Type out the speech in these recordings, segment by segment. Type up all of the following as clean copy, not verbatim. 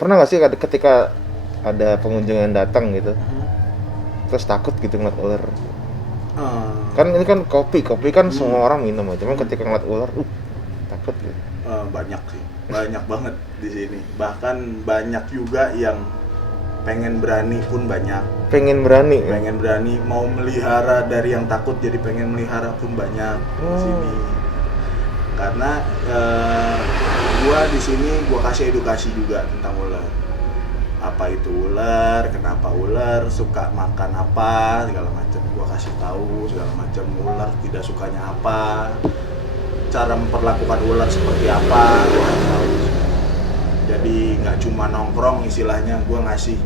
Pernah nggak sih ketika ada pengunjung yang datang gitu, terus takut gitu ngeliat ular? Kan ini kan kopi kan semua orang minum aja, cuman ketika ngeliat ular, takut gitu. Banyak sih, banyak banget di sini. Bahkan banyak juga yang pengen berani pun banyak. Pengen berani ya? Pengen berani mau melihara, dari yang takut jadi pengen melihara pun banyak di sini. Karena gua di sini gua kasih edukasi juga tentang ular. Apa itu ular, kenapa ular, suka makan apa, segala macam. Gua kasih tahu segala macam, ular tidak sukanya apa, cara memperlakukan ular seperti apa, gua kasih tahu. Jadi nggak cuma nongkrong istilahnya, gua ngasih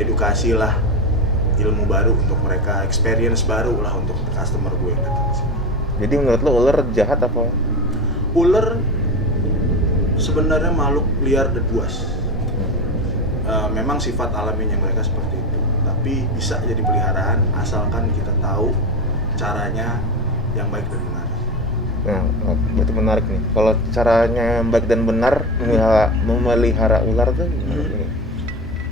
edukasi lah, ilmu baru untuk mereka, experience baru lah untuk customer gue yang datang ke sini. Jadi menurut lo ular jahat apa? Ular sebenarnya makhluk liar dan buas. Memang sifat alaminya mereka seperti itu, tapi bisa jadi peliharaan asalkan kita tahu caranya yang baik dan benar. Nah, berarti menarik nih. Kalau caranya yang baik dan benar memelihara ular tuh gimana?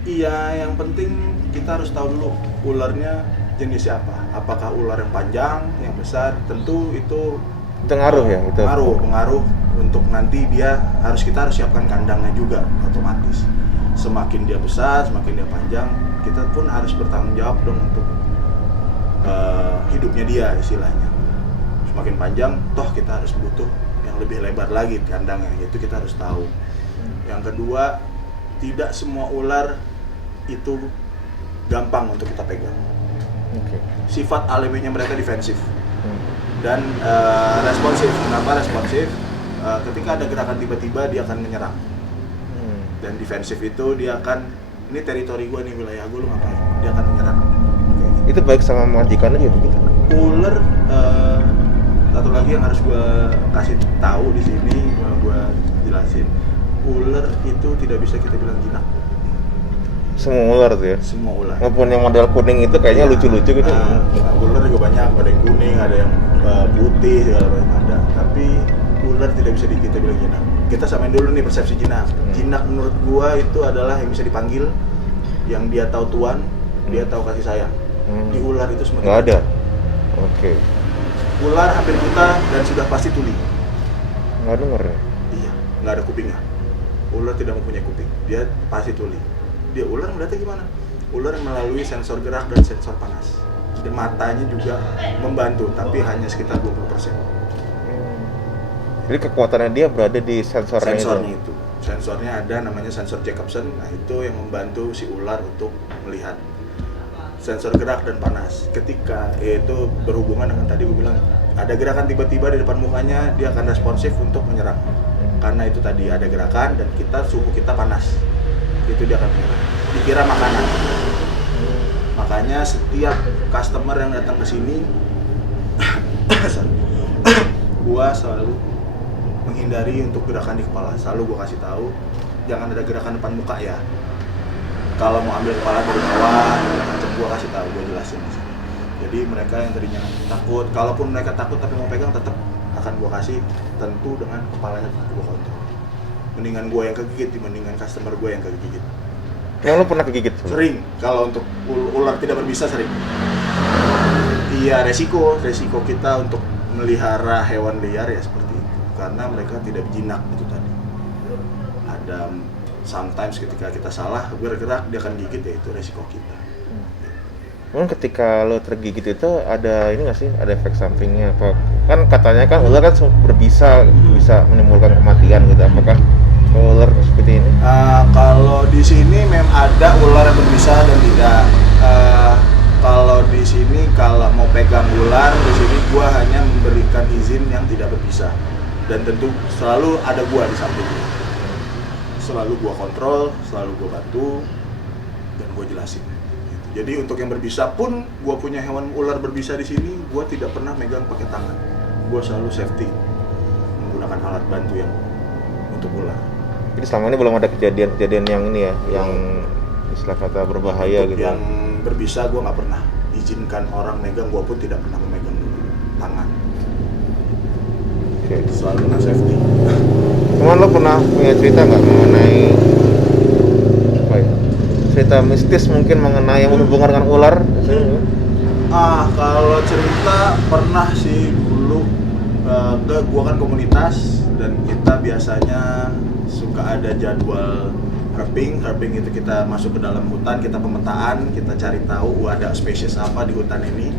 Iya, yang penting kita harus tahu dulu ularnya jenisnya apa. Apakah ular yang panjang, yang besar, tentu itu Ngaruh ya itu. Pengaruh untuk nanti kita harus siapkan kandangnya juga otomatis. Semakin dia besar, semakin dia panjang, kita pun harus bertanggung jawab dong untuk hidupnya dia istilahnya. Semakin panjang, toh kita harus butuh yang lebih lebar lagi kandangnya, itu kita harus tahu. Yang kedua, tidak semua ular itu gampang untuk kita pegang. Sifat alaminya mereka defensif dan responsif. Kenapa responsif? Ketika ada gerakan tiba-tiba dia akan menyerang. Dan defensif itu dia akan, ini teritori gue nih, wilayah gue, lu ngapain? Dia akan menyerang. Gitu. Itu baik sama majikannya juga begitu. Ular satu lagi yang harus gue kasih tahu di sini, gue jelasin, ular itu tidak bisa kita bilang jinak. Semua ular tuh ya? Semua ular. Maupun yang model kuning itu kayaknya lucu-lucu gitu. Ular juga banyak, ada yang kuning, ada yang putih, segala macam ada. Tapi ular tidak bisa kita bilang jinak. Kita samain dulu nih persepsi jinak. Jinak menurut gua itu adalah yang bisa dipanggil, yang dia tahu tuan, dia tahu kasih sayang. Di ular itu semua nggak ada. Ular hampir buta dan sudah pasti tuli. Nggak denger ya? Iya, nggak ada kupingnya. Ular tidak mempunyai kuping, dia pasti tuli. Dia ular melihatnya gimana? Ular melalui sensor gerak dan sensor panas. Dan matanya juga membantu, tapi hanya sekitar 20%. Jadi kekuatannya dia berada di sensornya itu. Sensornya ada, namanya sensor Jacobson. Nah, itu yang membantu si ular untuk melihat. Sensor gerak dan panas. Ketika itu berhubungan dengan tadi gue bilang, ada gerakan tiba-tiba di depan mukanya, dia akan responsif untuk menyerang. Karena itu tadi ada gerakan dan suhu kita panas. Itu dia akan menyerang. Dikira makanan. Makanya setiap customer yang datang ke sini gua selalu menghindari untuk gerakan di kepala. Selalu gua kasih tahu jangan ada gerakan depan muka ya. Kalau mau ambil kepala dari bawah, macam gua kasih tahu, gua jelasin di sini. Jadi mereka yang tadinya takut, kalaupun mereka takut tapi mau pegang, tetap akan gua kasih tentu dengan kepalanya gua kontrol. Mendingan gua yang kegigit dibandingkan customer gua yang kegigit. Yang lo pernah kegigit? Sering, kalau untuk ular tidak berbisa sering. Iya, resiko kita untuk melihara hewan liar ya seperti itu. Karena mereka tidak jinak itu tadi. Ada sometimes ketika kita salah bergerak dia akan gigit, ya itu resiko kita. Mungkin ketika lo tergigit itu ada ini nggak sih? Ada efek sampingnya apa? Kan katanya kan ular kan bisa menimbulkan kematian gitu. Apakah ular seperti ini? Kalau di sini memang ada ular yang berbisa dan tidak. Kalau di sini kalau mau pegang ular di sini gua hanya memberikan izin yang tidak berbisa dan tentu selalu ada gua di samping. Selalu gua kontrol, selalu gua bantu dan gua jelasin. Gitu. Jadi untuk yang berbisa pun, gue punya hewan ular berbisa di sini, gue tidak pernah megang pakai tangan. Gue selalu safety menggunakan alat bantu yang untuk ular. Jadi selama ini belum ada kejadian-kejadian yang ini ya, yang istilah kata berbahaya untuk gitu. Yang berbisa gue nggak pernah izinkan orang megang, gue pun tidak pernah memegang tangan. Oke. Selalu kena safety. Cuman lo pernah punya cerita nggak mengenai apa ya? Cerita mistis mungkin mengenai yang berhubungan dengan ular? Kalau cerita pernah sih dulu. Gua kan komunitas dan kita biasanya suka ada jadwal herping itu kita masuk ke dalam hutan, kita pemetaan, kita cari tahu ada spesies apa di hutan ini.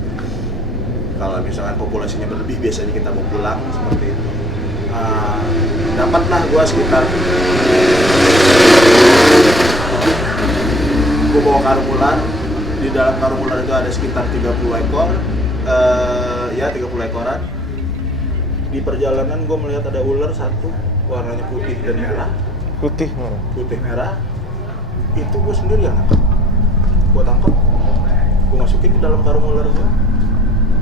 Kalau misalkan populasinya berlebih, biasanya kita mau pulang seperti itu. Dapatlah gua sekitar, gua bawa karung ular. Di dalam karung ular itu ada sekitar 30 ekor, 30 ekoran. Di perjalanan gue melihat ada ular satu, warnanya putih dan merah. Putih merah. Itu gue sendiri yang nangkep. Gue tangkap, gue masukin ke dalam karung ular gue.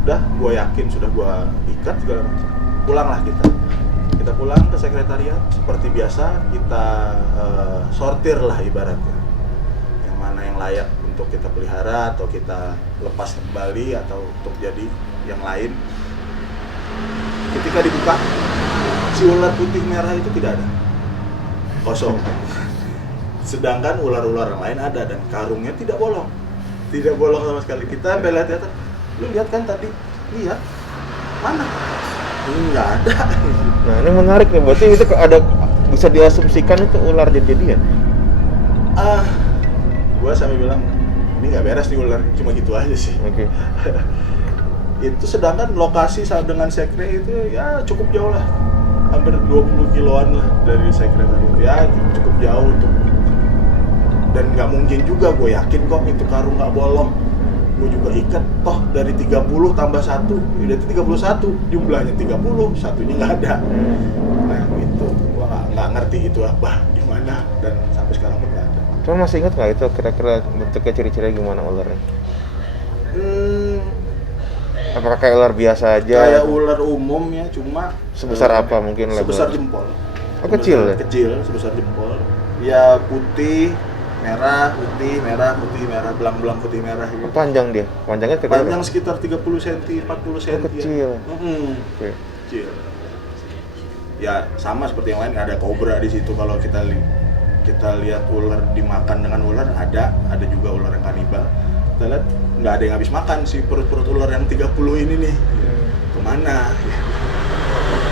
Udah, gue yakin sudah gue ikat segala macam. Pulanglah kita. Kita pulang ke sekretariat. Seperti biasa kita sortir lah ibaratnya. Yang mana yang layak untuk kita pelihara atau kita lepas kembali atau untuk jadi yang lain. Ketika dibuka, si ular putih merah itu tidak ada, kosong. Sedangkan ular-ular yang lain ada dan karungnya tidak bolong sama sekali. Kita sampai lihat, lu lihat kan tadi, lihat mana? Ini nggak ada. Nah ini menarik nih, berarti itu ada bisa diasumsikan itu ular jadi-jadian. Gua sampai bilang ini nggak beres nih ular, cuma gitu aja sih. Oke. Itu sedangkan lokasi dengan sekre itu ya cukup jauh lah, hampir 20 kiloan lah dari sekretariat, ya cukup jauh itu. Dan nggak mungkin juga, gue yakin kok itu karung nggak bolong. Gue juga ikat, toh dari 30 tambah 1, udah 31, jumlahnya 30, satunya nggak ada. Nah itu, gue nggak ngerti itu apa, gimana, dan sampai sekarang pun nggak ada. Cuma masih ingat nggak itu kira-kira bentuknya, ciri-cirinya gimana ularnya? Apakah kayak ular biasa aja? Kayak ular umum ya, cuma sebesar apa mungkin? Sebesar jempol. Oh kecil ya? Kecil, sebesar jempol. Ya putih, merah, belang-belang putih merah gitu. Panjang dia? Panjangnya kira-kira? Panjang sekitar 30 cm, 40 cm. Kecil. Okay. Kecil. Ya sama seperti yang lain, ada kobra di situ. Kalau kita lihat ular dimakan dengan ular, ada juga ular yang kanibal. Kita lihat nggak ada yang habis makan si perut ular yang 30 ini nih. Kemana?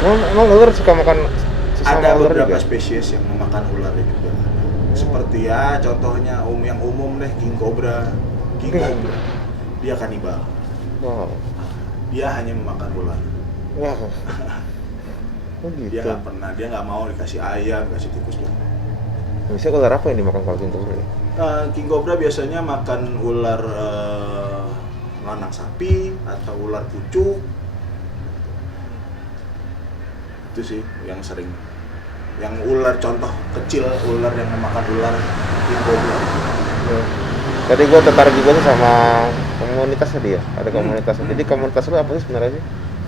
Emang ular suka makan sesama ada ular beberapa juga? spesies yang memakan ular juga. Seperti ya contohnya yang umum deh, king cobra. Dia kanibal. Wow. Dia hanya memakan ular. Wow. Oh gitu. Dia nggak mau dikasih ayam, dikasih tikus gitu. Biasanya ular apa yang dimakan kalau king cobra ya? King cobra biasanya makan ular lanang sapi atau ular pucuk. Itu sih yang sering. Yang ular contoh kecil, ular yang memakan ular king cobra. Ya. Tadi gue tertarik juga nih sama komunitas tadi ya, ada komunitas. Jadi komunitas lu apa sih sebenarnya sih?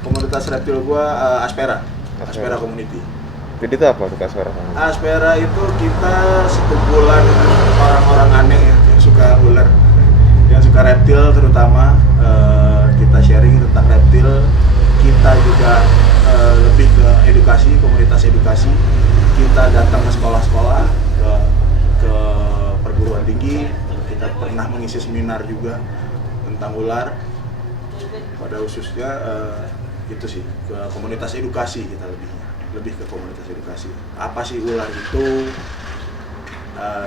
Komunitas reptil gue Aspera Community. Jadi itu apa tuh Aspera? Aspera itu kita sekumpulan orang-orang aneh ya, yang suka ular, yang suka reptil terutama. Kita sharing tentang reptil. Kita juga lebih ke edukasi, komunitas edukasi. Kita datang ke sekolah-sekolah, ke perguruan tinggi. Kita pernah mengisi seminar juga tentang ular. Pada khususnya itu sih, ke komunitas edukasi kita lebih ke komunitas edukasi. Apa sih ular itu?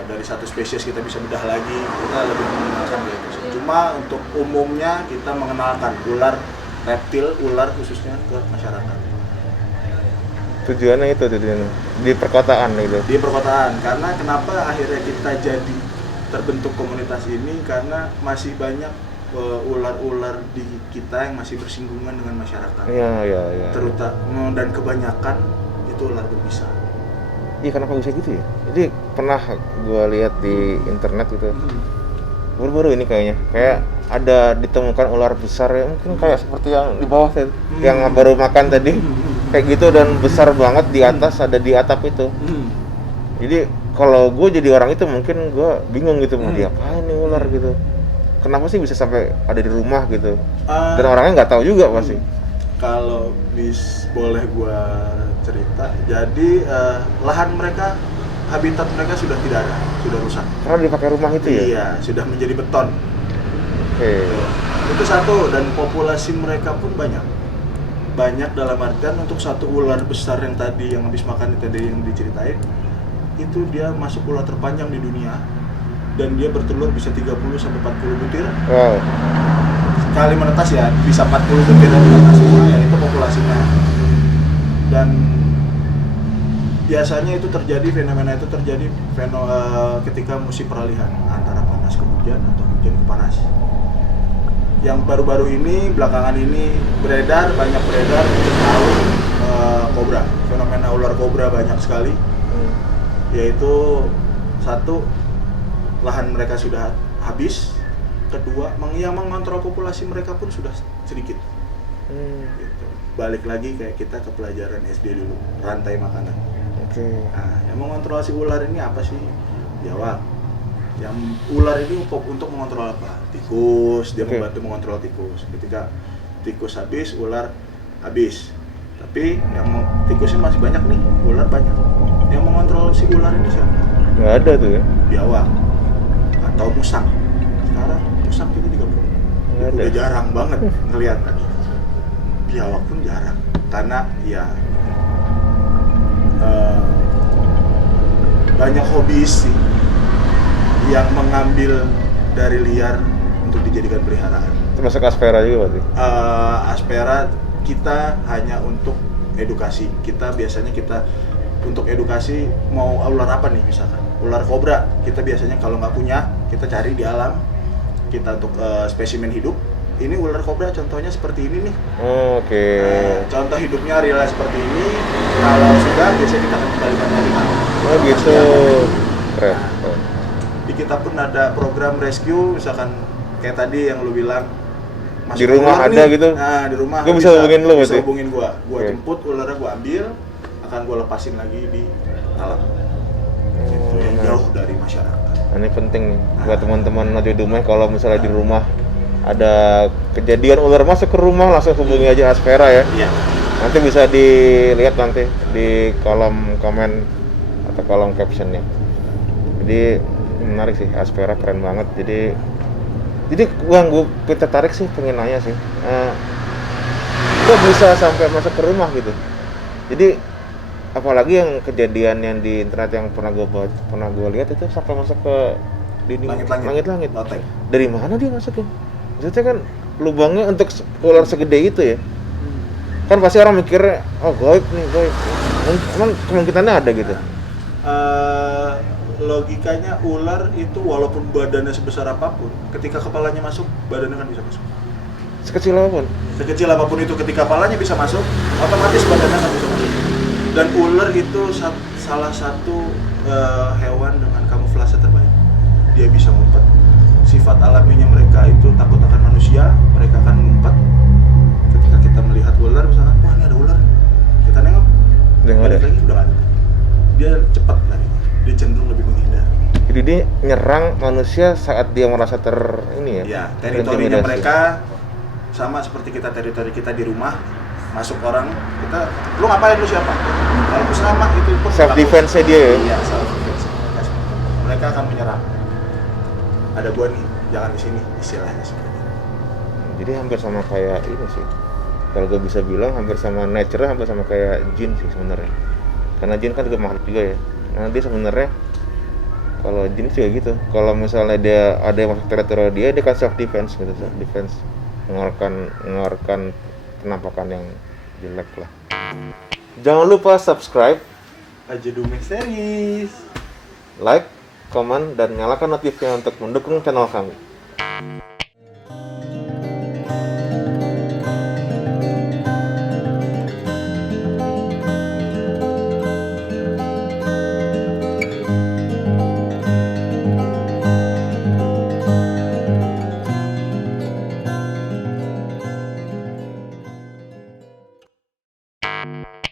Dari satu spesies kita bisa bedah lagi, kita lebih mengenalkan gitu. Cuma untuk umumnya kita mengenalkan ular, reptil, ular khususnya ke masyarakat. Tujuannya itu di perkotaan gitu. Di perkotaan, karena kenapa akhirnya kita jadi terbentuk komunitas ini, karena masih banyak ular-ular di kita yang masih bersinggungan dengan masyarakat. Iya. Terutama dan kebanyakan itu ular berbisa. Iya, kenapa bisa gitu ya? Jadi pernah gue lihat di internet gitu. baru-baru ini kayaknya kayak ada ditemukan ular besar ya, mungkin kayak seperti yang di bawah tadi, yang baru makan tadi, kayak gitu, dan besar banget di atas, ada di atap itu. Jadi kalau gue jadi orang itu mungkin gue bingung gitu, mau diapain nih ular gitu, kenapa sih bisa sampai ada di rumah gitu, dan orangnya nggak tahu juga pasti. Kalau boleh gue cerita, jadi lahan mereka, habitat mereka sudah tidak ada, sudah rusak Karena dipakai rumah itu ya. iya, sudah menjadi beton. Oke. Itu satu, dan populasi mereka pun banyak dalam artian untuk satu ular besar yang tadi yang habis makan tadi yang diceritain, itu dia masuk ular terpanjang di dunia, dan dia bertelur bisa 30 sampai 40 butir. Wow. Sekali menetas ya bisa 40 butir dan menetas semua, ya itu populasinya. Dan biasanya itu terjadi, fenomena itu terjadi ketika musim peralihan antara panas ke hujan atau hujan ke panas. Yang baru-baru ini, belakangan ini banyak beredar untuk tahu kobra, fenomena ular kobra banyak sekali. Yaitu satu, lahan mereka sudah habis. Kedua, yang mengontrol populasi mereka pun sudah sedikit. Gitu. Balik lagi kayak kita ke pelajaran SD dulu, rantai makanan. Nah, yang mengontrol si ular ini apa sih? Biawak. Yang ular ini untuk mengontrol apa? Tikus, dia membantu mengontrol tikus. Ketika tikus habis, ular habis. Tapi yang tikusnya masih banyak nih, ular banyak. Yang mengontrol si ular ini siapa? Nggak ada tuh ya. Biawak atau musang. Sekarang musang kita juga udah jarang banget ngeliat kan. Biawak pun jarang karena ya banyak hobis sih yang mengambil dari liar untuk dijadikan peliharaan. Termasuk Aspera juga berarti? Aspera kita hanya untuk edukasi. Biasanya kita untuk edukasi mau ular apa nih, misalkan ular kobra, kita biasanya kalau nggak punya, kita cari di alam, kita untuk spesimen hidup. Ini ular kobra contohnya seperti ini nih. Oke. Contoh hidupnya real seperti ini. Kalau sudah, biasanya kita akan kembalikan lagi. Oh gitu. Keren. Di kita pun ada program rescue, misalkan kayak tadi yang lu bilang di rumah ada nih. gitu. Nah, di rumah Gue bisa hubungin lu berarti? Bisa hubungin gua jemput ularnya, gua ambil, akan gua lepasin lagi di alam. Gitu, yang jauh dari masyarakat. Ini penting nih buat teman-teman Nadi Dumeh, kalau misalnya di rumah ada kejadian ular masuk ke rumah, langsung hubungi aja Aspera ya. Iya. Nanti bisa dilihat nanti di kolom komen atau kolom captionnya. Jadi menarik sih, Aspera keren banget. Jadi gue tertarik sih, pengen nanya sih, kok bisa sampai masuk ke rumah gitu? Jadi apalagi yang kejadian yang di internet yang pernah gue lihat itu sampai masuk ke dinding langit-langit. Dari mana dia masukin? Maksudnya kan lubangnya untuk ular segede itu ya. Kan pasti orang mikirnya, oh goib nih, goib. Emang kemungkinannya ada gitu? Logikanya ular itu walaupun badannya sebesar apapun, ketika kepalanya masuk, badannya kan bisa masuk. Sekecil apapun? Sekecil apapun itu, ketika kepalanya bisa masuk, otomatis badannya kan bisa masuk. Dan ular itu salah satu hewan dengan kamuflase terbaik. Dia bisa ngumpet. Sifat alaminya mereka itu takut akan manusia, mereka akan ngumpet. Ketika kita melihat ular, misalkan, wah ini ada ular, kita nengok, balik lagi udah ada. Dia cepat lari. Dia cenderung lebih menghindar. Jadi dia nyerang manusia saat dia merasa ini ya? Ya, teritorinya mereka sama seperti teritori kita di rumah. Masuk orang, lu ngapain, lu siapa? Kalau sama itu pun self defense-nya dia ya? Iya, self defense. Mereka akan menyerang. Ada gua nih, jangan di sini, istilahnya seperti itu. Jadi hampir sama kayak ini sih. Kalau gue bisa bilang hampir sama nature, hampir sama kayak jin sih sebenarnya. Karena jin kan juga makhluk juga ya. Nah dia sebenarnya kalau jin juga gitu. Kalau misalnya dia ada yang masuk teritori dia kan self defense gitu, self defense, mengeluarkan penampakan yang jelek lah. Jangan lupa subscribe Aja Dumeh Series, like, komen, dan nyalakan notifnya untuk mendukung channel kami. Bye.